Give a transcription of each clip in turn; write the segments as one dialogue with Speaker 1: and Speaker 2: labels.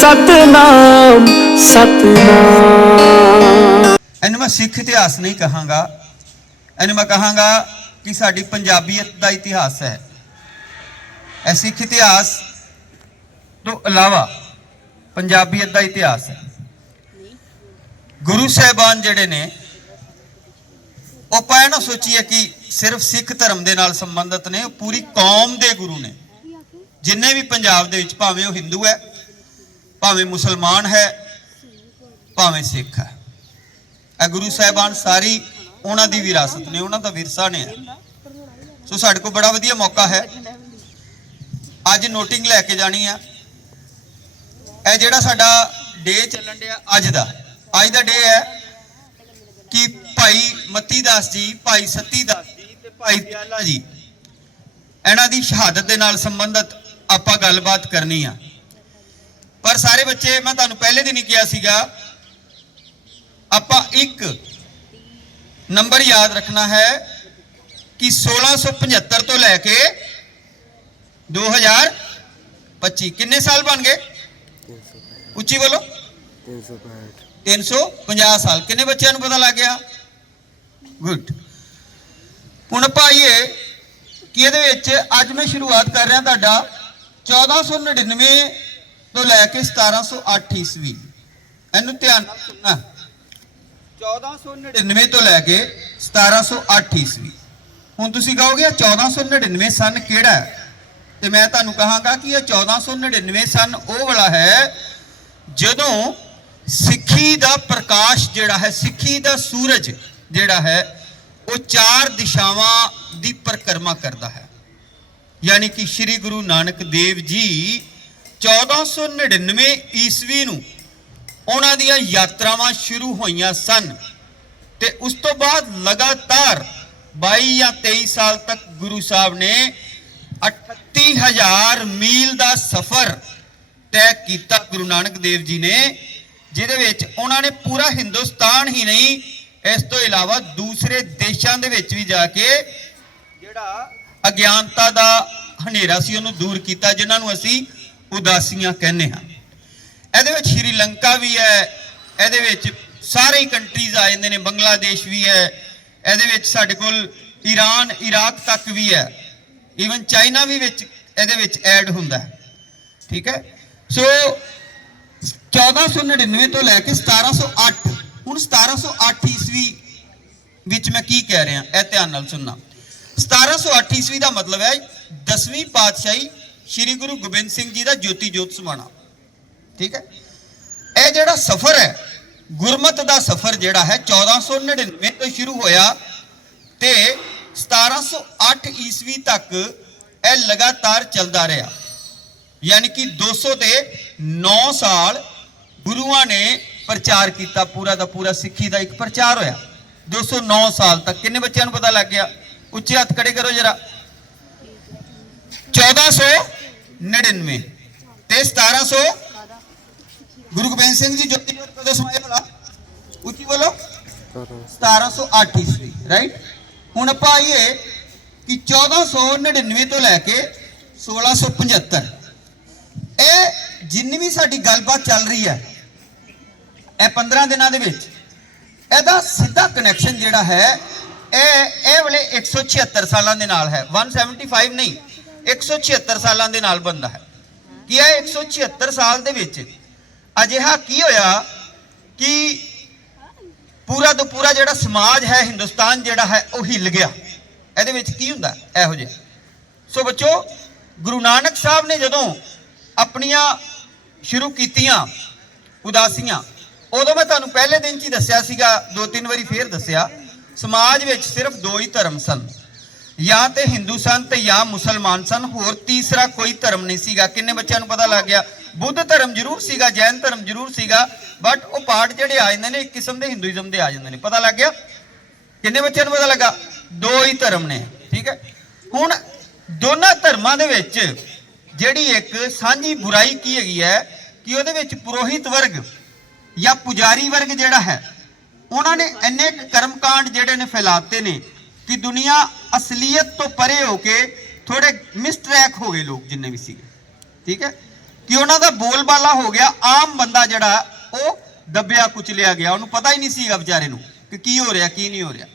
Speaker 1: ਸਤਨਾਮ ਸਤਨਾਮ।
Speaker 2: ਇਹਨੂੰ ਮੈਂ ਸਿੱਖ ਇਤਿਹਾਸ ਨਹੀਂ ਕਹਾਂਗਾ। ਇਹਨੂੰ ਮੈਂ ਕਹਾਂਗਾ ਕਿ ਸਾਡੀ ਪੰਜਾਬੀਅਤ ਦਾ ਇਤਿਹਾਸ ਹੈ। ਇਹ ਸਿੱਖ ਇਤਿਹਾਸ ਤੋਂ ਇਲਾਵਾ ਪੰਜਾਬੀਅਤ ਦਾ ਇਤਿਹਾਸ ਹੈ। ਗੁਰੂ ਸਾਹਿਬਾਨ ਜਿਹੜੇ ਨੇ, ਉਹ ਪਾਇਆ ਨਾ ਸੋਚੀਏ ਕਿ ਸਿਰਫ ਸਿੱਖ ਧਰਮ ਦੇ ਨਾਲ ਸੰਬੰਧਿਤ ਨੇ, ਉਹ ਪੂਰੀ ਕੌਮ ਦੇ ਗੁਰੂ ਨੇ। ਜਿੰਨੇ ਵੀ ਪੰਜਾਬ ਦੇ ਵਿੱਚ ਭਾਵੇਂ ਉਹ ਹਿੰਦੂ ਹੈ ਭਾਵੇਂ ਮੁਸਲਮਾਨ ਹੈ, ਭਾਵੇਂ ਸਿੱਖ ਹੈ। ਇਹ ਗੁਰੂ ਸਾਹਿਬਾਨ ਸਾਰੀ ਉਹਨਾਂ ਦੀ ਵਿਰਾਸਤ ਨੇ, ਉਹਨਾਂ ਦਾ ਵਿਰਸਾ ਨੇ। ਸੋ ਸਾਡੇ ਕੋਲ ਬੜਾ ਵਧੀਆ ਮੌਕਾ ਹੈ। ਅੱਜ ਨੋਟਿੰਗ ਲੈ ਕੇ ਜਾਣੀ ਆ। ਇਹ ਜਿਹੜਾ ਸਾਡਾ ਡੇ ਚੱਲਣ ਡਿਆ ਅੱਜ ਦਾ ਅੱਜ ਦਾ ਡੇ ਹੈ ਕਿ ਭਾਈ ਮਤੀ ਦਾਸ ਜੀ, ਭਾਈ ਸਤੀ ਦਾਸ ਜੀ ਤੇ ਭਾਈ ਦਿਆਲਾ ਜੀ, ਇਹਨਾਂ ਦੀ ਸ਼ਹਾਦਤ ਦੇ ਨਾਲ ਸੰਬੰਧਿਤ ਆਪਾਂ ਗੱਲਬਾਤ ਕਰਨੀ ਆ। ਪਰ ਸਾਰੇ ਬੱਚੇ, ਮੈਂ ਤੁਹਾਨੂੰ ਪਹਿਲੇ ਦਿਨ ਹੀ ਕਿਹਾ ਸੀਗਾ, ਆਪਾਂ ਇੱਕ ਨੰਬਰ ਯਾਦ ਰੱਖਣਾ ਹੈ ਕਿ 1675 ਤੋਂ ਲੈ ਕੇ 2025 ਕਿੰਨੇ ਸਾਲ ਬਣ ਗਏ? ਉੱਚੀ ਬੋਲੋ। 350 ਸਾਲ। ਕਿੰਨੇ ਬੱਚਿਆਂ ਨੂੰ ਪਤਾ ਲੱਗ ਗਿਆ? ਗੁੱਡ ਹੁਣ ਭਾਈਏ, ਕਿ ਇਹਦੇ ਵਿੱਚ ਅੱਜ ਮੈਂ ਸ਼ੁਰੂਆਤ ਕਰ ਰਿਹਾ ਤੁਹਾਡਾ 1499 ਤੋਂ ਲੈ ਕੇ 1708 ਈਸਵੀ। ਇਹਨੂੰ ਧਿਆਨ ਨਾਲ ਸੁਣਨਾ। 1499 ਤੋਂ ਲੈ ਕੇ 1708 ਈਸਵੀ। ਹੁਣ ਤੁਸੀਂ ਕਹੋਗੇ, ਇਹ 1499 ਸਨ ਕਿਹੜਾ? ਹੈ ਤੇ ਮੈਂ ਤੁਹਾਨੂੰ ਕਹਾਂਗਾ ਕਿ ਇਹ 1499 ਸਨ ਉਹ ਵਾਲਾ ਹੈ, ਜਦੋਂ ਸਿੱਖੀ ਦਾ ਪ੍ਰਕਾਸ਼ ਜਿਹੜਾ ਹੈ, ਸਿੱਖੀ ਦਾ ਸੂਰਜ ਜਿਹੜਾ ਹੈ, ਉਹ ਚਾਰ ਦਿਸ਼ਾਵਾਂ ਦੀ ਪਰਿਕਰਮਾ ਕਰਦਾ ਹੈ। ਯਾਨੀ ਕਿ ਸ੍ਰੀ ਗੁਰੂ ਨਾਨਕ ਦੇਵ ਜੀ 1499 ਈਸਵੀ ਨੂੰ ਉਹਨਾਂ ਦੀਆਂ ਯਾਤਰਾਵਾਂ ਸ਼ੁਰੂ ਹੋਈਆਂ ਸਨ ਤੇ ਉਸ ਤੋਂ ਬਾਅਦ ਲਗਾਤਾਰ 22 ਜਾਂ 23 ਸਾਲ ਤੱਕ ਗੁਰੂ ਸਾਹਿਬ ਨੇ 38000 ਮੀਲ ਦਾ ਸਫ਼ਰ ਤੈਅ ਕੀਤਾ ਗੁਰੂ ਨਾਨਕ ਦੇਵ ਜੀ ਨੇ, ਜਿਹਦੇ ਵਿੱਚ ਉਹਨਾਂ ਨੇ ਪੂਰਾ ਹਿੰਦੁਸਤਾਨ ਹੀ ਨਹੀਂ, ਇਸ ਤੋਂ ਇਲਾਵਾ ਦੂਸਰੇ ਦੇਸ਼ਾਂ ਦੇ ਵਿੱਚ ਵੀ ਜਾ ਕੇ ਜਿਹੜਾ ਅਗਿਆਨਤਾ ਦਾ ਹਨੇਰਾ ਸੀ ਉਹਨੂੰ ਦੂਰ ਕੀਤਾ, ਜਿਨ੍ਹਾਂ ਨੂੰ ਅਸੀਂ ਉਦਾਸੀਆਂ ਕਹਿੰਦੇ ਹਾਂ। ਇਹਦੇ ਵਿੱਚ ਸ਼੍ਰੀਲੰਕਾ ਵੀ ਹੈ, ਇਹਦੇ ਵਿੱਚ ਸਾਰੇ ਕੰਟਰੀਜ਼ ਆ ਜਾਂਦੇ ਨੇ, ਬੰਗਲਾਦੇਸ਼ ਵੀ ਹੈ, ਇਹਦੇ ਵਿੱਚ ਸਾਡੇ ਕੋਲ ਈਰਾਨ, ਇਰਾਕ ਤੱਕ ਵੀ ਹੈ। ਈਵਨ ਚਾਈਨਾ ਵੀ ਵਿੱਚ ਇਹਦੇ ਵਿੱਚ ਐਡ ਹੁੰਦਾ ਠੀਕ ਹੈ? ਸੋ 1499 ਤੋਂ ਲੈ ਕੇ 1708 ਹੁਣ 1708 ਈਸਵੀ ਵਿੱਚ ਮੈਂ ਕੀ ਕਹਿ ਰਿਹਾ, ਇਹ ਧਿਆਨ ਨਾਲ ਸੁਣਨਾ। 1708 ਈਸਵੀ ਦਾ ਮਤਲਬ ਹੈ 10ਵੀਂ ਪਾਤਸ਼ਾਹੀ ਸ੍ਰੀ ਗੁਰੂ ਗੋਬਿੰਦ ਸਿੰਘ ਜੀ ਦਾ ਜੋਤੀ ਜੋਤ ਸਮਾਣਾ। ਠੀਕ ਹੈ? ਇਹ ਜਿਹੜਾ ਸਫ਼ਰ ਹੈ, ਗੁਰਮਤ ਦਾ ਸਫ਼ਰ ਜਿਹੜਾ ਹੈ 1499 ਤੋਂ ਸ਼ੁਰੂ ਹੋਇਆ ਤੇ 1708 ਈਸਵੀ ਤੱਕ ਇਹ ਲਗਾਤਾਰ ਚੱਲਦਾ ਰਿਹਾ। ਯਾਨੀ ਕਿ 200 ਤੇ 9 ਸਾਲ ਗੁਰੂਆਂ ਨੇ ਪ੍ਰਚਾਰ ਕੀਤਾ, ਪੂਰਾ ਦਾ ਪੂਰਾ ਸਿੱਖੀ ਦਾ ਇੱਕ ਪ੍ਰਚਾਰ ਹੋਇਆ। 209 ਸਾਲ ਤੱਕ। ਕਿੰਨੇ ਬੱਚਿਆਂ ਨੂੰ ਪਤਾ ਲੱਗ ਗਿਆ? ਉੱਚੇ ਹੱਥ ਖੜੇ ਕਰੋ ਜਰਾ। 1499 ਤੇ 1700 ਗੁਰੂ ਗੋਬਿੰਦ ਸਿੰਘ ਜੀ ਜੋਤੀ ਜੋਤ ਕਦੋਂ ਸਮਾਇਆ ਭਲਾ ਉੱਚੀ ਬੋਲੋ। 1708 ਈਸਵੀ ਰਾਈਟ ਹੁਣ ਆਪਾਂ ਆਈਏ ਕਿ 1499 ਤੋਂ ਲੈ ਕੇ 1675 ਇਹ ਜਿੰਨੀ ਵੀ ਸਾਡੀ ਗੱਲਬਾਤ ਚੱਲ ਰਹੀ ਹੈ, ਇਹ 15 ਦਿਨਾਂ ਦੇ ਵਿੱਚ, ਇਹਦਾ ਸਿੱਧਾ ਕਨੈਕਸ਼ਨ ਜਿਹੜਾ ਹੈ, ਇਹ ਇਹ ਵਾਲੇ 176 ਸਾਲਾਂ ਦੇ ਨਾਲ ਹੈ। 175 ਨਹੀਂ 176 ਸਾਲਾਂ ਦੇ ਨਾਲ ਬੰਦਾ ਹੈ। ਕੀ ਇਹ 176 ਸਾਲ ਦੇ ਵਿੱਚ ਅਜਿਹਾ ਕੀ ਹੋਇਆ ਕਿ ਪੂਰਾ ਤੋਂ ਪੂਰਾ ਜਿਹੜਾ ਸਮਾਜ ਹੈ, ਹਿੰਦੁਸਤਾਨ ਜਿਹੜਾ ਹੈ, ਉਹ ਹਿੱਲ ਗਿਆ। ਇਹਦੇ ਵਿੱਚ ਕੀ ਹੁੰਦਾ? ਇਹੋ ਜਿਹਾ। ਸੋ ਬੱਚੋ, ਗੁਰੂ ਨਾਨਕ ਸਾਹਿਬ ਨੇ ਜਦੋਂ ਆਪਣੀਆਂ ਸ਼ੁਰੂ ਕੀਤੀਆਂ ਉਦਾਸੀਆਂ, ਉਦੋਂ ਮੈਂ ਤੁਹਾਨੂੰ ਪਹਿਲੇ ਦਿਨ 'ਚ ਹੀ ਦੱਸਿਆ ਸੀਗਾ, ਦੋ ਤਿੰਨ ਵਾਰੀ ਫੇਰ ਦੱਸਿਆ, ਸਮਾਜ ਵਿੱਚ ਸਿਰਫ ਦੋ ਹੀ ਧਰਮ ਸਨ। ਜਾਂ ਤੇ ਹਿੰਦੂ ਸਨ ਤੇ ਜਾਂ ਮੁਸਲਮਾਨ ਸਨ, ਹੋਰ ਤੀਸਰਾ ਕੋਈ ਧਰਮ ਨਹੀਂ ਸੀਗਾ। ਕਿੰਨੇ ਬੱਚਿਆਂ ਨੂੰ ਪਤਾ ਲੱਗ ਗਿਆ? ਬੁੱਧ ਧਰਮ ਜ਼ਰੂਰ ਸੀਗਾ, ਜੈਨ ਧਰਮ ਜ਼ਰੂਰ ਸੀਗਾ ਬਟ ਉਹ ਪਾਠ ਜਿਹੜੇ ਆ ਜਾਂਦੇ ਨੇ, ਇੱਕ ਕਿਸਮ ਦੇ ਹਿੰਦੂਇਜ਼ਮ ਦੇ ਆ ਜਾਂਦੇ ਨੇ। ਪਤਾ ਲੱਗ ਗਿਆ? ਕਿੰਨੇ ਬੱਚਿਆਂ ਨੂੰ ਪਤਾ ਲੱਗਾ? ਦੋ ਹੀ ਧਰਮ ਨੇ, ਠੀਕ ਹੈ? ਹੁਣ ਦੋਨਾਂ ਧਰਮਾਂ ਦੇ ਵਿੱਚ ਜਿਹੜੀ ਇੱਕ ਸਾਂਝੀ ਬੁਰਾਈ ਕੀ ਹੈਗੀ ਹੈ, ਕਿ ਉਹਦੇ ਵਿੱਚ ਪੁਰੋਹਿਤ ਵਰਗ ਜਾਂ ਪੁਜਾਰੀ ਵਰਗ ਜਿਹੜਾ ਹੈ, ਉਹਨਾਂ ਨੇ ਇੰਨੇ ਕੁ ਕਰਮਕਾਂਡ ਜਿਹੜੇ ਨੇ ਫੈਲਾਤੇ ਨੇ ਕਿ ਦੁਨੀਆ ਅਸਲੀਅਤ ਤੋਂ ਪਰੇ ਹੋ ਕੇ ਥੋੜੇ ਮਿਸਟ੍ਰੈਕ ਹੋ ਗਏ ਲੋਕ ਜਿੰਨੇ ਵੀ ਸੀਗੇ। ਠੀਕ ਹੈ? ਕਿ ਉਹਨਾਂ ਦਾ ਬੋਲਬਾਲਾ ਹੋ ਗਿਆ, ਆਮ ਬੰਦਾ ਜਿਹੜਾ ਉਹ ਦੱਬਿਆ ਕੁਚਲਿਆ ਗਿਆ। ਉਹਨੂੰ ਪਤਾ ਹੀ ਨਹੀਂ ਸੀਗਾ ਵਿਚਾਰੇ ਨੂੰ ਕਿ ਕੀ ਹੋ ਰਿਹਾ, ਕੀ ਨਹੀਂ ਹੋ ਰਿਹਾ।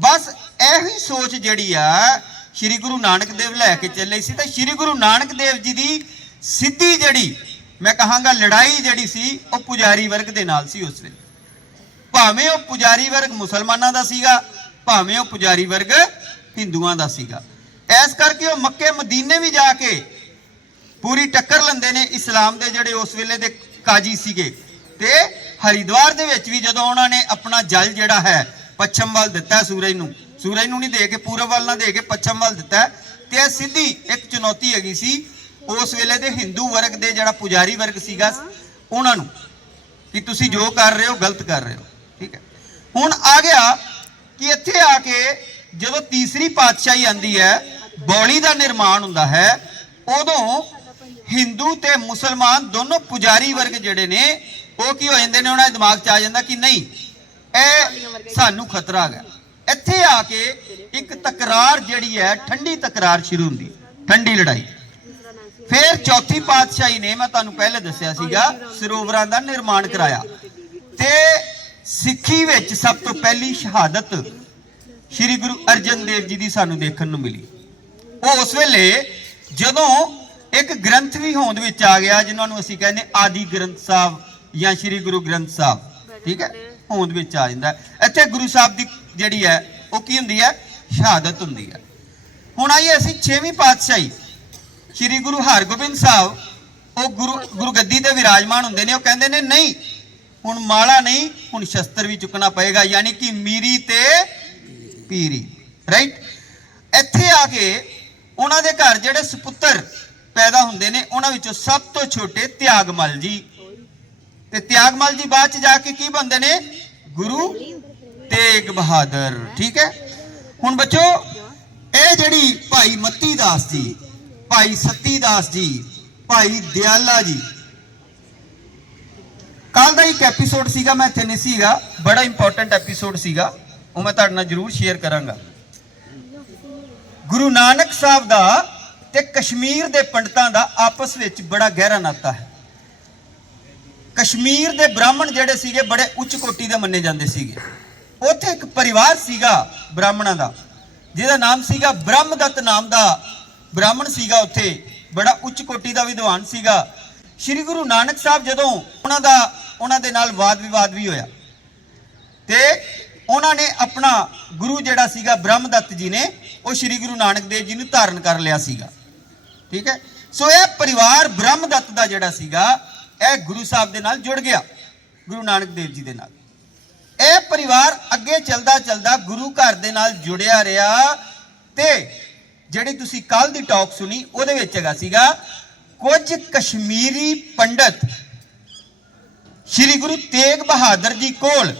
Speaker 2: ਬਸ ਇਹੀ ਸੋਚ ਜਿਹੜੀ ਆ, ਸ੍ਰੀ ਗੁਰੂ ਨਾਨਕ ਦੇਵ ਲੈ ਕੇ ਚੱਲੇ ਸੀ। ਤਾਂ ਸ੍ਰੀ ਗੁਰੂ ਨਾਨਕ ਦੇਵ ਜੀ ਦੀ ਸਿੱਧੀ ਜਿਹੜੀ, ਮੈਂ ਕਹਾਂਗਾ ਲੜਾਈ ਜਿਹੜੀ ਸੀ, ਉਹ ਪੁਜਾਰੀ ਵਰਗ ਦੇ ਨਾਲ ਸੀ ਉਸ ਵੇਲੇ। ਭਾਵੇਂ ਉਹ ਪੁਜਾਰੀ ਵਰਗ ਮੁਸਲਮਾਨਾਂ ਦਾ ਸੀਗਾ ਭਾਵੇਂ ਉਹ ਪੁਜਾਰੀ ਵਰਗ ਹਿੰਦੂਆਂ ਦਾ ਸੀਗਾ। ਐਸ ਕਰਕੇ ਉਹ ਮੱਕੇ ਮਦੀਨੇ ਵੀ ਜਾ ਕੇ ਪੂਰੀ ਟੱਕਰ ਲੈਂਦੇ ਨੇ ਇਸਲਾਮ ਦੇ ਜਿਹੜੇ ਉਸ ਵੇਲੇ ਦੇ ਕਾਜੀ ਸੀਗੇ। ਤੇ ਹਰਿਦੁਆਰ ਦੇ ਵਿੱਚ ਵੀ ਜਦੋਂ ਉਹਨਾਂ ਨੇ ਆਪਣਾ ਜਲ ਜਿਹੜਾ ਹੈ, ਪੱਛਮ ਵੱਲ ਦਿੱਤਾ ਸੂਰਜ ਨੂੰ ਸੂਰਜ ਨੂੰ ਨਹੀਂ ਦੇ ਕੇ, ਪੂਰਬ ਵੱਲ ਨਾ ਦੇ ਕੇ ਪੱਛਮ ਵੱਲ ਦਿੱਤਾ ਤੇ ਇਹ ਸਿੱਧੀ ਇੱਕ ਚੁਣੌਤੀ ਹੈਗੀ ਸੀ ਉਸ ਵੇਲੇ ਦੇ ਹਿੰਦੂ ਵਰਗ ਦੇ ਜਿਹੜਾ ਪੁਜਾਰੀ ਵਰਗ ਸੀਗਾ ਉਹਨਾਂ ਨੂੰ ਕਿ ਤੁਸੀਂ ਜੋ ਕਰ ਰਹੇ ਹੋ, ਗਲਤ ਕਰ ਰਹੇ ਹੋ। ਠੀਕ ਹੈ। ਹੁਣ ਆ ਗਿਆ ਕਿ ਇੱਥੇ ਆ ਕੇ ਜਦੋਂ ਤੀਸਰੀ ਪਾਤਸ਼ਾਹੀ ਆਂਦੀ ਹੈ, ਬੌਲੀ ਦਾ ਨਿਰਮਾਣ ਹੁੰਦਾ ਹੈ, ਉਦੋਂ ਹਿੰਦੂ ਤੇ ਮੁਸਲਮਾਨ ਦੋਨੋਂ ਪੁਜਾਰੀ ਵਰਗ ਜਿਹੜੇ ਨੇ, ਉਹ ਕੀ ਹੋ ਜਾਂਦੇ ਨੇ, ਉਹਨਾਂ ਦੇ ਦਿਮਾਗ 'ਚ ਆ ਜਾਂਦਾ ਕਿ ਨਹੀਂ, ਇਹ ਸਾਨੂੰ ਖਤਰਾ ਹੈਗਾ। ਇੱਥੇ ਆ ਕੇ ਇੱਕ ਤਕਰਾਰ ਜਿਹੜੀ ਹੈ, ਠੰਡੀ ਤਕਰਾਰ ਸ਼ੁਰੂ ਹੁੰਦੀ, ਠੰਡੀ ਲੜਾਈ। ਫਿਰ ਚੌਥੀ ਪਾਤਸ਼ਾਹੀ ਨੇ, ਮੈਂ ਤੁਹਾਨੂੰ ਪਹਿਲੇ ਦੱਸਿਆ ਸੀਗਾ, ਸਰੋਵਰਾਂ ਦਾ ਨਿਰਮਾਣ ਕਰਾਇਆ। ਤੇ ਸਿੱਖੀ ਵਿੱਚ ਸਭ ਤੋਂ ਪਹਿਲੀ ਸ਼ਹਾਦਤ ਸ੍ਰੀ ਗੁਰੂ ਅਰਜਨ ਦੇਵ ਜੀ ਦੀ ਸਾਨੂੰ ਦੇਖਣ ਨੂੰ ਮਿਲੀ। ਉਹ ਉਸ ਵੇਲੇ ਜਦੋਂ ਇੱਕ ਗ੍ਰੰਥ ਵੀ ਹੋਂਦ ਵਿੱਚ ਆ ਗਿਆ, ਜਿਨ੍ਹਾਂ ਨੂੰ ਅਸੀਂ ਕਹਿੰਦੇ ਆਦੀ ਗ੍ਰੰਥ ਸਾਹਿਬ ਜਾਂ ਸ੍ਰੀ ਗੁਰੂ ਗ੍ਰੰਥ ਸਾਹਿਬ, ਠੀਕ ਹੈ? ਹੋਂਦ ਵਿੱਚ ਆ ਜਾਂਦਾ। ਇੱਥੇ ਗੁਰੂ ਸਾਹਿਬ ਦੀ ਜਿਹੜੀ ਹੈ, ਉਹ ਕੀ ਹੁੰਦੀ ਹੈ? ਸ਼ਹਾਦਤ ਹੁੰਦੀ ਹੈ। ਹੁਣ ਆਈਏ ਅਸੀਂ 6ਵੀਂ ਪਾਤਸ਼ਾਹੀ। ਸ੍ਰੀ ਗੁਰੂ ਹਰਗੋਬਿੰਦ ਸਾਹਿਬ, ਉਹ ਗੁਰੂ ਗੁਰੂ ਗੱਦੀ ਤੇ ਵਿਰਾਜਮਾਨ ਹੁੰਦੇ ਨੇ, ਉਹ ਕਹਿੰਦੇ ਨੇ, ਨਹੀਂ ਹੁਣ ਮਾਲਾ ਨਹੀਂ, ਹੁਣ ਸ਼ਸਤਰ ਵੀ ਚੁੱਕਣਾ ਪਏਗਾ, ਯਾਨੀ ਕਿ ਮੀਰੀ ਤੇ ਪੀਰੀ ਰਾਈਟ ਇੱਥੇ ਆ ਕੇ ਉਹਨਾਂ ਦੇ ਘਰ ਜਿਹੜੇ ਸੁਪੁੱਤਰ ਪੈਦਾ ਹੁੰਦੇ ਨੇ, ਉਹਨਾਂ ਵਿੱਚੋਂ ਸਭ ਤੋਂ ਛੋਟੇ ਤਿਆਗਮਲ ਜੀ। ਤੇ ਤਿਆਗਮਲ ਜੀ ਬਾਅਦ ਚ ਜਾ ਕੇ ਕੀ ਬਣਦੇ ਨੇ? ਗੁਰੂ ਤੇਗ ਬਹਾਦਰ, ਠੀਕ ਹੈ? ਹੁਣ ਬੱਚੋ, ਇਹ ਜਿਹੜੀ ਭਾਈ ਮੱਤੀ ਦਾਸ ਜੀ, ਭਾਈ ਸੱਤੀ ਦਾਸ ਜੀ, ਭਾਈ ਦਿਆਲਾ ਜੀ ਕੱਲ ਦਾ ਇੱਕ ਐਪੀਸੋਡ ਸੀਗਾ, ਮੈਂ ਇੱਥੇ ਨਹੀਂ ਸੀਗਾ, ਬੜਾ ਇੰਪੋਰਟੈਂਟ ਐਪੀਸੋਡ ਸੀਗਾ, ਉਹ ਮੈਂ ਤੁਹਾਡੇ ਨਾਲ ਜਰੂਰ ਸ਼ੇਅਰ ਕਰਾਂਗਾ। ਗੁਰੂ ਨਾਨਕ ਸਾਹਿਬ ਦਾ ਤੇ ਕਸ਼ਮੀਰ ਦੇ ਪੰਡਤਾਂ ਦਾ ਆਪਸ ਵਿੱਚ ਬੜਾ ਗਹਿਰਾ ਨਾਤਾ ਹੈ। ਕਸ਼ਮੀਰ ਦੇ ਬ੍ਰਾਹਮਣ ਜਿਹੜੇ ਸੀਗੇ, ਬੜੇ ਉੱਚ ਕੋਟੀ ਦੇ ਮੰਨੇ ਜਾਂਦੇ ਸੀਗੇ। ਉੱਥੇ ਇੱਕ ਪਰਿਵਾਰ ਸੀਗਾ ਬ੍ਰਾਹਮਣਾਂ ਦਾ, ਜਿਹਦਾ ਨਾਮ ਸੀਗਾ ਬ੍ਰਹਮਦੱਤ ਨਾਮ ਦਾ ਬ੍ਰਾਹਮਣ ਸੀਗਾ ਉੱਥੇ, ਬੜਾ ਉੱਚ ਕੋਟੀ ਦਾ ਵਿਦਵਾਨ ਸੀਗਾ ਸ੍ਰੀ ਗੁਰੂ ਨਾਨਕ ਸਾਹਿਬ ਜਦੋਂ ਉਹਨਾਂ ਦਾ, ਉਹਨਾਂ ਦੇ ਨਾਲ ਵਾਦ ਵਿਵਾਦ ਵੀ ਹੋਇਆ। ਤੇ ਉਹਨਾਂ ਨੇ ਆਪਣਾ ਗੁਰੂ ਜਿਹੜਾ ਸੀਗਾ ਬ੍ਰਹਮਦੱਤ ਜੀ ਨੇ, ਉਹ ਸ੍ਰੀ ਗੁਰੂ ਨਾਨਕ ਦੇਵ ਜੀ ਨੂੰ ਧਾਰਨ ਕਰ ਲਿਆ ਸੀਗਾ। ਠੀਕ ਹੈ? ਸੋ ਇਹ ਪਰਿਵਾਰ ਬ੍ਰਹਮਦੱਤ ਦਾ ਜਿਹੜਾ ਸੀਗਾ, ਇਹ ਗੁਰੂ ਸਾਹਿਬ ਦੇ ਨਾਲ ਜੁੜ ਗਿਆ, ਗੁਰੂ ਨਾਨਕ ਦੇਵ ਜੀ ਦੇ ਨਾਲ। ਇਹ ਪਰਿਵਾਰ ਅੱਗੇ ਚੱਲਦਾ ਚੱਲਦਾ ਗੁਰੂ ਘਰ ਦੇ ਨਾਲ ਜੁੜਿਆ ਰਿਹਾ ਤੇ ਜਿਹੜੀ ਤੁਸੀਂ ਕੱਲ ਦੀ ਟਾਕ ਸੁਣੀ, ਉਹਦੇ ਵਿੱਚ ਹੈਗਾ ਸੀਗਾ ਕੁਝ ਕਸ਼ਮੀਰੀ ਪੰਡਤ ਸ੍ਰੀ ਗੁਰੂ ਤੇਗ ਬਹਾਦਰ ਜੀ ਕੋਲ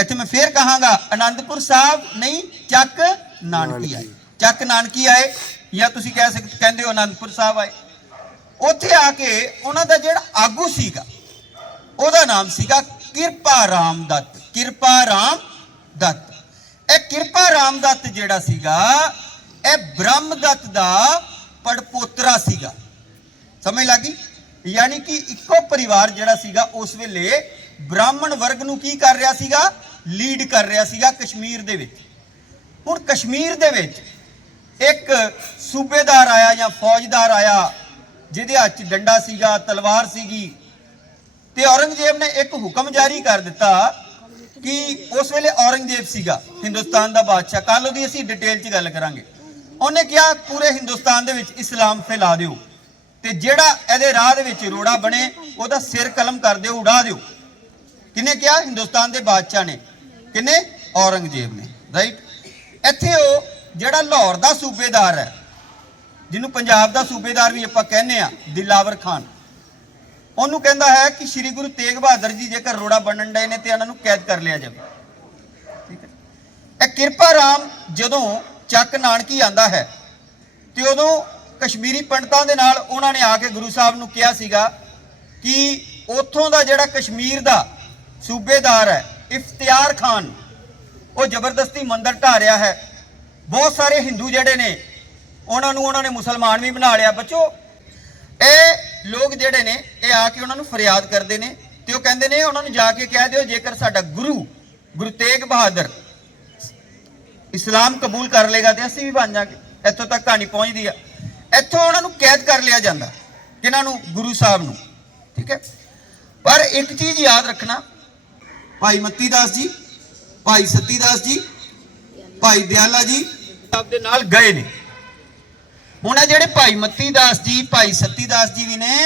Speaker 2: ਇੱਥੇ ਮੈਂ ਫੇਰ ਕਹਾਂਗਾ ਆਨੰਦਪੁਰ ਸਾਹਿਬ ਨਹੀਂ ਚੱਕ ਨਾਨਕੀ ਆਏ। ਚੱਕ ਨਾਨਕੀ ਆਏ ਜਾਂ ਤੁਸੀਂ ਕਹਿ ਸਕਦੇ ਕਹਿੰਦੇ ਹੋ ਆਨੰਦਪੁਰ ਸਾਹਿਬ ਆਏ। ਉੱਥੇ ਆ ਕੇ ਉਹਨਾਂ ਦਾ ਜਿਹੜਾ ਆਗੂ ਸੀਗਾ ਉਹਦਾ ਨਾਮ ਸੀਗਾ ਕਿਰਪਾ ਰਾਮ ਦੱਤ ਕਿਰਪਾ ਰਾਮ ਦੱਤ। ਇਹ ਕਿਰਪਾ ਰਾਮ ਦੱਤ ਜਿਹੜਾ ਸੀਗਾ ਇਹ ਬ੍ਰਹਮ ਦੱਤ ਦਾ ਪੜਪੋਤਰਾ ਸੀਗਾ। ਸਮਝ ਲੱਗੀ? ਯਾਨੀ ਕਿ ਇੱਕੋ ਪਰਿਵਾਰ ਜਿਹੜਾ ਸੀਗਾ, ਉਸ ਵੇਲੇ ਬ੍ਰਾਹਮਣ ਵਰਗ ਨੂੰ ਕੀ ਕਰ ਰਿਹਾ ਸੀਗਾ? ਲੀਡ ਕਰ ਰਿਹਾ ਸੀਗਾ ਕਸ਼ਮੀਰ ਦੇ ਵਿੱਚ। ਹੁਣ ਕਸ਼ਮੀਰ ਦੇ ਵਿੱਚ ਇੱਕ ਸੂਬੇਦਾਰ ਆਇਆ ਜਾਂ ਫੌਜਦਾਰ ਆਇਆ, ਜਿਹਦੇ ਹੱਥ 'ਚ ਡੰਡਾ ਸੀਗਾ, ਤਲਵਾਰ ਸੀਗੀ, ਤੇ ਔਰੰਗਜ਼ੇਬ ਨੇ ਇੱਕ ਹੁਕਮ ਜਾਰੀ ਕਰ ਦਿੱਤਾ ਕਿ ਉਸ ਵੇਲੇ ਔਰੰਗਜ਼ੇਬ ਸੀਗਾ, ਹਿੰਦੁਸਤਾਨ ਦਾ ਬਾਦਸ਼ਾਹ। ਕੱਲ ਉਹਦੀ ਅਸੀਂ ਡਿਟੇਲ 'ਚ ਗੱਲ ਕਰਾਂਗੇ। ਉਹਨੇ ਕਿਹਾ, ਪੂਰੇ ਹਿੰਦੁਸਤਾਨ ਦੇ ਵਿੱਚ ਇਸਲਾਮ ਫੈਲਾ ਦਿਓ। ਤੇ ਜਿਹੜਾ ਇਹਦੇ ਰਾਹ ਦੇ ਵਿੱਚ ਰੋੜਾ ਬਣੇ, ਉਹਦਾ ਸਿਰ ਕਲਮ ਕਰ ਦਿਓ, ਉਡਾ ਦਿਓ। ਕਿਨੇ ਕਿਹਾ? ਹਿੰਦੁਸਤਾਨ ਦੇ ਬਾਦਸ਼ਾਹ ਨੇ। ਕਿਨੇ ਔਰੰਗਜ਼ੇਬ ਨੇ। ਰਾਈਟ ਇੱਥੇ ਉਹ ਜਿਹੜਾ ਲਾਹੌਰ ਦਾ ਸੂਬੇਦਾਰ ਹੈ, ਜਿਹਨੂੰ ਪੰਜਾਬ ਦਾ ਸੂਬੇਦਾਰ ਵੀ ਆਪਾਂ ਕਹਿੰਦੇ ਆ ਦਿਲਾਵਰ ਖਾਨ, ਉਹਨੂੰ ਕਹਿੰਦਾ ਹੈ ਕਿ ਸ੍ਰੀ ਗੁਰੂ ਤੇਗ ਬਹਾਦਰ ਜੀ ਜੇਕਰ ਰੋੜਾ ਬਣਨ ਡਏ ਨੇ ਤੇ ਇਹਨਾਂ ਨੂੰ ਕੈਦ ਕਰ ਲਿਆ ਜਾਵੇ। ਠੀਕ ਹੈ? ਇਹ ਕਿਰਪਾ ਰਾਮ ਜਦੋਂ ਚੱਕ ਨਾਨਕੀ ਆਂਦਾ ਹੈ, ਤੇ ਉਦੋਂ ਕਸ਼ਮੀਰੀ ਪੰਡਤਾਂ ਦੇ ਨਾਲ ਉਹਨਾਂ ਨੇ ਆ ਕੇ ਗੁਰੂ ਸਾਹਿਬ ਨੂੰ ਕਿਹਾ ਸੀਗਾ ਕਿ ਉੱਥੋਂ ਦਾ ਜਿਹੜਾ ਕਸ਼ਮੀਰ ਦਾ ਸੂਬੇਦਾਰ ਹੈ, ਇਫਤਿਆਰ ਖਾਨ, ਉਹ ਜ਼ਬਰਦਸਤੀ ਮੰਦਰ ਢਾ ਰਿਹਾ ਹੈ। ਬਹੁਤ ਸਾਰੇ ਹਿੰਦੂ ਜਿਹੜੇ ਨੇ, ਉਹਨਾਂ ਨੂੰ ਉਹਨਾਂ ਨੇ ਮੁਸਲਮਾਨ ਵੀ ਬਣਾ ਲਿਆ। ਬੱਚੋ, ਇਹ ਲੋਕ ਜਿਹੜੇ ਨੇ, ਇਹ ਆ ਕੇ ਉਹਨਾਂ ਨੂੰ ਫਰਿਆਦ ਕਰਦੇ ਨੇ ਤੇ ਉਹ ਕਹਿੰਦੇ ਨੇ, ਉਹਨਾਂ ਨੂੰ ਜਾ ਕੇ ਕਹਿ ਦਿਓ, ਜੇਕਰ ਸਾਡਾ ਗੁਰੂ ਗੁਰੂ ਤੇਗ ਬਹਾਦਰ ਇਸਲਾਮ ਕਬੂਲ ਕਰ ਲੇਗਾ ਤੇ ਅਸੀਂ ਵੀ ਬਣ ਜਾਾਂਗੇ ਇੱਥੋਂ ਤੱਕ ਕਹਾਣੀ ਪਹੁੰਚਦੀ ਆ। ਇੱਥੋਂ ਉਹਨਾਂ ਨੂੰ ਕੈਦ ਕਰ ਲਿਆ ਜਾਂਦਾ ਕਿਹਨਾਂ ਨੂੰ ਗੁਰੂ ਸਾਹਿਬ ਨੂੰ, ਠੀਕ ਹੈ? ਪਰ ਇੱਕ ਚੀਜ਼ ਯਾਦ ਰੱਖਣਾ, ਭਾਈ ਮੱਤੀ ਦਾਸ ਜੀ, ਭਾਈ ਸੱਤੀ ਦਾਸ ਜੀ, ਭਾਈ ਦਿਆਲਾ ਜੀ ਸਾਹਿਬ ਦੇ ਨਾਲ ਗਏ ਨੇ। ਹੁਣ ਇਹ ਜਿਹੜੇ ਭਾਈ ਮੱਤੀ ਦਾਸ ਜੀ, ਭਾਈ ਸੱਤੀ ਦਾਸ ਜੀ ਵੀ ਨੇ,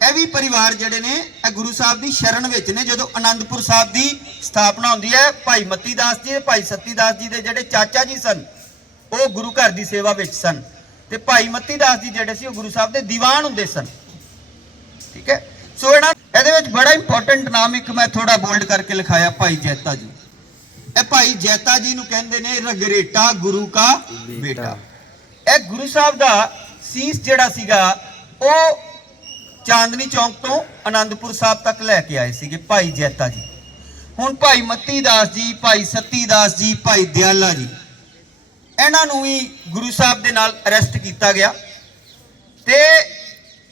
Speaker 2: ਇਹ ਵੀ ਪਰਿਵਾਰ ਜਿਹੜੇ ਨੇ, ਇਹ ਗੁਰੂ ਸਾਹਿਬ ਦੀ ਸ਼ਰਨ ਵਿੱਚ ਨੇ, ਜਦੋਂ ਆਨੰਦਪੁਰ ਸਾਹਿਬ ਦੀ ਸਥਾਪਨਾ ਹੁੰਦੀ ਹੈ, ਭਾਈ ਮੱਤੀ ਦਾਸ ਜੀ ਤੇ ਭਾਈ ਸੱਤੀ ਦਾਸ ਜੀ ਦੇ ਜਿਹੜੇ ਚਾਚਾ ਜੀ ਸਨ, ਉਹ ਗੁਰੂ ਘਰ ਦੀ ਸੇਵਾ ਵਿੱਚ ਸਨ। ਤੇ ਭਾਈ ਮੱਤੀ ਦਾਸ ਜੀ ਜਿਹੜੇ ਸੀ ਉਹ ਗੁਰੂ ਸਾਹਿਬ ਦੇ ਦੀਵਾਨ ਹੁੰਦੇ ਸਨ। ਠੀਕ ਹੈ? ਸੋ ਇਹਨਾਂ ਇਹਦੇ ਵਿੱਚ ਬੜਾ ਇੰਪੋਰਟੈਂਟ ਨਾਮ ਇੱਕ ਮੈਂ ਥੋੜਾ ਬੋਲਡ ਕਰਕੇ ਲਿਖਾਇਆ, ਭਾਈ ਜੈਤਾ ਜੀ। ਇਹ ਭਾਈ ਜੈਤਾ ਜੀ ਨੂੰ ਕਹਿੰਦੇ ਨੇ ਰਗਰੇਟਾ ਗੁਰੂ ਕਾ ਬੇਟਾ। ਇਹ ਗੁਰੂ ਸਾਹਿਬ ਦਾ ਸੀਸ ਜਿਹੜਾ ਸੀਗਾ, ਉਹ ਚਾਂਦਨੀ ਚੌਂਕ ਤੋਂ ਆਨੰਦਪੁਰ ਸਾਹਿਬ ਤੱਕ ਲੈ ਕੇ ਆਏ ਸੀਗੇ ਭਾਈ ਜੈਤਾ ਜੀ। ਹੁਣ ਭਾਈ ਮੱਤੀ ਦਾਸ ਜੀ, ਭਾਈ ਸੱਤੀ ਦਾਸ ਜੀ, ਭਾਈ ਦਿਆਲਾ ਜੀ। ਇਹਨਾਂ ਨੂੰ ਵੀ ਗੁਰੂ ਸਾਹਿਬ ਦੇ ਨਾਲ ਅਰੈਸਟ ਕੀਤਾ ਗਿਆ। ਤੇ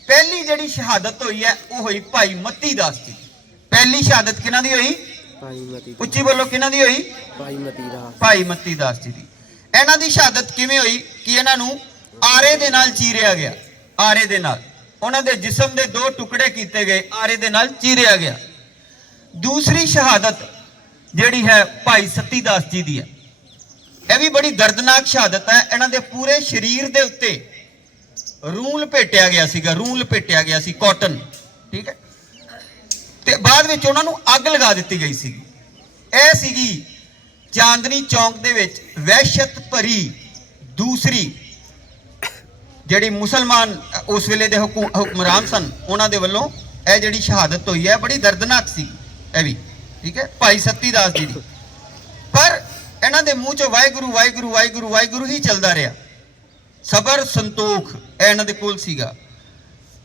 Speaker 2: ਪਹਿਲੀ ਜਿਹੜੀ ਸ਼ਹਾਦਤ ਹੋਈ ਹੈ ਉਹ ਹੋਈ ਭਾਈ ਮੱਤੀ ਦਾਸ ਜੀ ਦੀ। ਪਹਿਲੀ ਸ਼ਹਾਦਤ ਕਿਹਨਾਂ ਦੀ ਹੋਈ?
Speaker 1: ਭਾਈ ਮਤੀ
Speaker 2: ਉੱਚੀ ਬੋਲੋ ਕਿਹਨਾਂ ਦੀ ਹੋਈ?
Speaker 1: ਭਾਈ ਮਤੀ ਦਾ
Speaker 2: ਭਾਈ ਮੱਤੀ ਦਾਸ ਜੀ ਦੀ। ਇਹਨਾਂ ਦੀ ਸ਼ਹਾਦਤ ਕਿਵੇਂ ਹੋਈ? ਕਿ ਇਹਨਾਂ ਨੂੰ ਆਰੇ ਦੇ ਨਾਲ ਚੀਰਿਆ ਗਿਆ। ਆਰੇ ਦੇ ਨਾਲ। ਉਹਨਾਂ ਦੇ ਜਿਸਮ ਦੇ ਦੋ ਟੁਕੜੇ ਕੀਤੇ ਗਏ ਆਰੇ ਦੇ ਨਾਲ ਚੀਰਿਆ ਗਿਆ। ਦੂਸਰੀ ਸ਼ਹਾਦਤ ਜਿਹੜੀ ਹੈ ਭਾਈ ਸੱਤੀ ਦਾਸ ਜੀ ਦੀ ਹੈ। ਇਹ ਵੀ ਬੜੀ ਦਰਦਨਾਕ ਸ਼ਹਾਦਤ ਹੈ। ਇਹਨਾਂ ਦੇ ਪੂਰੇ ਸਰੀਰ ਦੇ ਉੱਤੇ ਰੂਲ ਪੇਟਿਆ ਗਿਆ ਸੀਗਾ, ਰੂਲ ਲਪੇਟਿਆ ਗਿਆ ਸੀ, ਕਾਟਨ, ਠੀਕ ਹੈ। ਤੇ ਬਾਅਦ ਵਿੱਚ ਉਹਨਾਂ ਨੂੰ ਅੱਗ ਲਗਾ ਦਿੱਤੀ ਗਈ ਸੀਗੀ। ਇਹ ਸੀਗੀ ਚਾਂਦਨੀ ਚੌਂਕ ਦੇ ਵਿੱਚ ਵਹਿਸ਼ਤ ਭਰੀ ਦੂਸਰੀ ਜਿਹੜੀ ਮੁਸਲਮਾਨ ਉਸ ਵੇਲੇ ਦੇ ਹੁਕੂ- ਹੁਕਮਰਾਨ ਸਨ, ਉਹਨਾਂ ਦੇ ਵੱਲੋਂ ਇਹ ਜਿਹੜੀ ਸ਼ਹਾਦਤ ਹੋਈ ਹੈ, ਬੜੀ ਦਰਦਨਾਕ ਸੀ। ਇਹ ਵੀ, ਠੀਕ ਹੈ, ਭਾਈ ਸੱਤੀ ਦਾਸ ਜੀ ਦੀ। ਇਹਨਾਂ ਦੇ ਮੂੰਹ ਚੋਂ ਵਾਹਿਗੁਰੂ ਵਾਹਿਗੁਰੂ ਵਾਹਿਗੁਰੂ ਵਾਹਿਗੁਰੂ ਹੀ ਚੱਲਦਾ ਰਿਹਾ। ਸਬਰ, ਸੰਤੋਖ ਇਹਨਾਂ ਦੇ ਕੋਲ ਸੀਗਾ।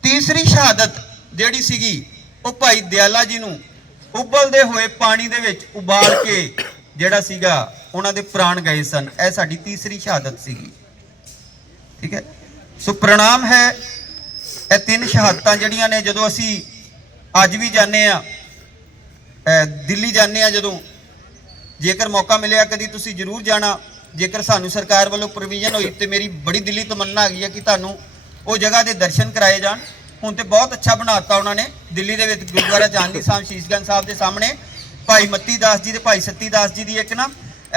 Speaker 2: ਤੀਸਰੀ ਸ਼ਹਾਦਤ ਜਿਹੜੀ ਸੀਗੀ, ਉਹ ਭਾਈ ਦਿਆਲਾ ਜੀ ਨੂੰ ਉਬਲਦੇ ਹੋਏ ਪਾਣੀ ਦੇ ਵਿੱਚ ਉਬਾਲ ਕੇ ਜਿਹੜਾ ਸੀਗਾ, ਉਹਨਾਂ ਦੇ ਪ੍ਰਾਣ ਗਏ ਸਨ। ਇਹ ਸਾਡੀ ਤੀਸਰੀ ਸ਼ਹਾਦਤ ਸੀਗੀ। ਠੀਕ ਹੈ? ਸੋ ਪ੍ਰਣਾਮ ਹੈ। ਇਹ ਤਿੰਨ ਸ਼ਹਾਦਤਾਂ ਜਿਹੜੀਆਂ ਨੇ, ਜਦੋਂ ਅਸੀਂ ਅੱਜ ਵੀ ਜਾਂਦੇ ਆ ਦਿੱਲੀ ਜਾਂਦੇ ਆ ਜਦੋਂ ਜੇਕਰ ਮੌਕਾ ਮਿਲਿਆ ਕਦੀ ਤੁਸੀਂ ਜ਼ਰੂਰ ਜਾਣਾ, ਜੇਕਰ ਸਾਨੂੰ ਸਰਕਾਰ ਵੱਲੋਂ ਪ੍ਰੋਵੀਜ਼ਨ ਹੋਈ ਤੇ ਮੇਰੀ ਬੜੀ ਦਿੱਲੀ ਤਮੰਨਾ ਹੈਗੀ ਹੈ ਕਿ ਤੁਹਾਨੂੰ ਉਹ ਜਗ੍ਹਾ ਦੇ ਦਰਸ਼ਨ ਕਰਾਏ ਜਾਣ। ਹੁਣ ਤੇ ਬਹੁਤ ਅੱਛਾ ਬਣਾਤਾ ਉਹਨਾਂ ਨੇ, ਦਿੱਲੀ ਦੇ ਵਿੱਚ ਗੁਰਦੁਆਰਾ ਚਾਂਦੀ ਸਾਹਿਬ ਸ਼ੀਸ਼ਗੰਜ ਸਾਹਿਬ ਦੇ ਸਾਹਮਣੇ। ਭਾਈ ਮੱਤੀ ਦਾਸ ਜੀ ਤੇ ਭਾਈ ਸੱਤੀ ਦਾਸ ਜੀ ਦੀ ਇੱਕ ਨਾ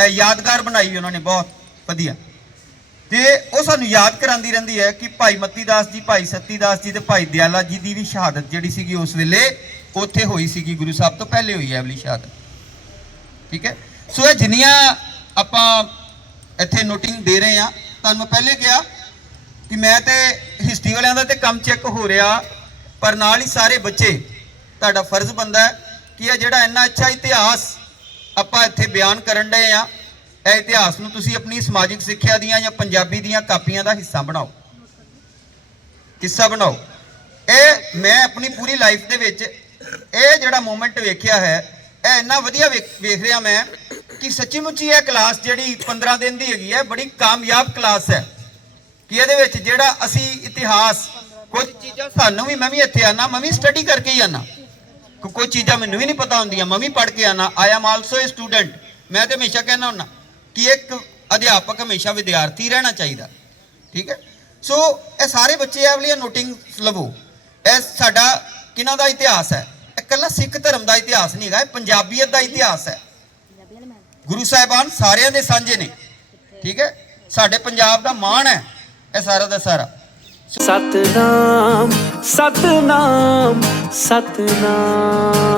Speaker 2: ਯਾਦਗਾਰ ਬਣਾਈ ਉਹਨਾਂ ਨੇ ਬਹੁਤ ਵਧੀਆ। ਤੇ ਉਹ ਸਾਨੂੰ ਯਾਦ ਕਰਾਉਂਦੀ ਰਹਿੰਦੀ ਹੈ ਕਿ ਭਾਈ ਮੱਤੀ ਦਾਸ ਜੀ, ਭਾਈ ਸੱਤੀ ਦਾਸ ਜੀ ਤੇ ਭਾਈ ਦਿਆਲਾ ਜੀ ਦੀ ਵੀ ਸ਼ਹਾਦਤ ਜਿਹੜੀ ਸੀਗੀ ਉਸ ਵੇਲੇ, ਉੱਥੇ ਹੋਈ ਸੀਗੀ, ਗੁਰੂ ਸਾਹਿਬ ਤੋਂ ਪਹਿਲੇ ਹੋਈ ਹੈ ਅਗਲੀ ਸ਼ਹਾਦਤ। ਠੀਕ ਹੈ? ਸੋ ਇਹ ਜਿੰਨੀਆਂ ਆਪਾਂ ਇੱਥੇ ਨੋਟਿੰਗ ਦੇ ਰਹੇ ਆ ਤੁਹਾਨੂੰ ਪਹਿਲੇ ਕਿਹਾ ਕਿ ਮੈਂ ਤੇ ਹਿਸਟਰੀ ਵਾਲਿਆਂ ਦਾ ਤੇ ਕੰਮ ਚੈੱਕ ਹੋ ਰਿਹਾ, ਪਰ ਨਾਲ ਹੀ ਸਾਰੇ ਬੱਚੇ, ਤੁਹਾਡਾ ਫਰਜ਼ ਬੰਦਾ ਹੈ ਕਿ ਇਹ ਜਿਹੜਾ ਇੰਨਾ ਅੱਛਾ ਇਤਿਹਾਸ ਆਪਾਂ ਇੱਥੇ ਬਿਆਨ ਕਰਨ ਡਏ ਆ ਇਹ ਇਤਿਹਾਸ ਨੂੰ ਤੁਸੀਂ ਆਪਣੀ ਸਮਾਜਿਕ ਸਿੱਖਿਆ ਦੀਆਂ ਜਾਂ ਪੰਜਾਬੀ ਦੀਆਂ ਕਾਪੀਆਂ ਦਾ ਹਿੱਸਾ ਬਣਾਓ। ਹਿੱਸਾ ਬਣਾਓ। ਇਹ ਮੈਂ ਆਪਣੀ ਪੂਰੀ ਲਾਈਫ ਦੇ ਵਿੱਚ ਇਹ ਜਿਹੜਾ ਮੂਮੈਂਟ ਵੇਖਿਆ ਹੈ ਇਹ ਇੰਨਾ ਵਧੀਆ ਵੇਖ ਵੇਖ ਰਿਹਾ ਮੈਂ ਕਿ ਸੱਚੀ ਮੁੱਚੀ ਇਹ ਕਲਾਸ ਜਿਹੜੀ 15 ਦਿਨ ਦੀ ਹੈਗੀ ਹੈ, ਬੜੀ ਕਾਮਯਾਬ ਕਲਾਸ ਹੈ। ਕਿ ਇਹਦੇ ਵਿੱਚ ਜਿਹੜਾ ਅਸੀਂ ਇਤਿਹਾਸ, ਕੁਝ ਚੀਜ਼ਾਂ ਸਾਨੂੰ ਵੀ ਮੈਂ ਵੀ ਇੱਥੇ ਆਣਾ ਮੈਂ ਵੀ ਸਟੱਡੀ ਕਰਕੇ ਹੀ ਆਣਾ ਕੋਈ ਚੀਜ਼ਾਂ ਮੈਨੂੰ ਵੀ ਨਹੀਂ ਪਤਾ ਹੁੰਦੀਆਂ, ਮੈਂ ਵੀ ਪੜ੍ਹ ਕੇ ਆਣਾ I am also a student ਮੈਂ ਤੇ ਹਮੇਸ਼ਾ ਕਹਿੰਦਾ ਹੁੰਦਾ ਕਿ ਇੱਕ ਅਧਿਆਪਕ ਹਮੇਸ਼ਾ ਵਿਦਿਆਰਥੀ ਰਹਿਣਾ ਚਾਹੀਦਾ। ਠੀਕ ਹੈ? ਸੋ ਇਹ ਸਾਰੇ ਬੱਚੇ ਇਹ ਵਾਲੀਆਂ ਨੋਟਿੰਗ ਲਵੋ। ਇਹ ਸਾਡਾ ਕਿਹਨਾਂ ਦਾ ਇਤਿਹਾਸ ਹੈ? ਇਕੱਲਾ ਸਿੱਖ ਧਰਮ ਦਾ ਇਤਿਹਾਸ ਨਹੀਂ ਹੈਗਾ ਪੰਜਾਬੀਅਤ ਦਾ ਇਤਿਹਾਸ ਹੈ। ਗੁਰੂ ਸਾਹਿਬਾਨ ਸਾਰਿਆਂ ਦੇ ਸਾਂਝੇ ਨੇ, ਠੀਕ ਹੈ? ਸਾਡੇ ਪੰਜਾਬ ਦਾ ਮਾਣ ਹੈ, ਇਹ ਸਾਰਾ ਦਾ ਸਾਰਾ।
Speaker 1: ਸਤਨਾਮ ਸਤਨਾਮ ਸਤਨਾਮ।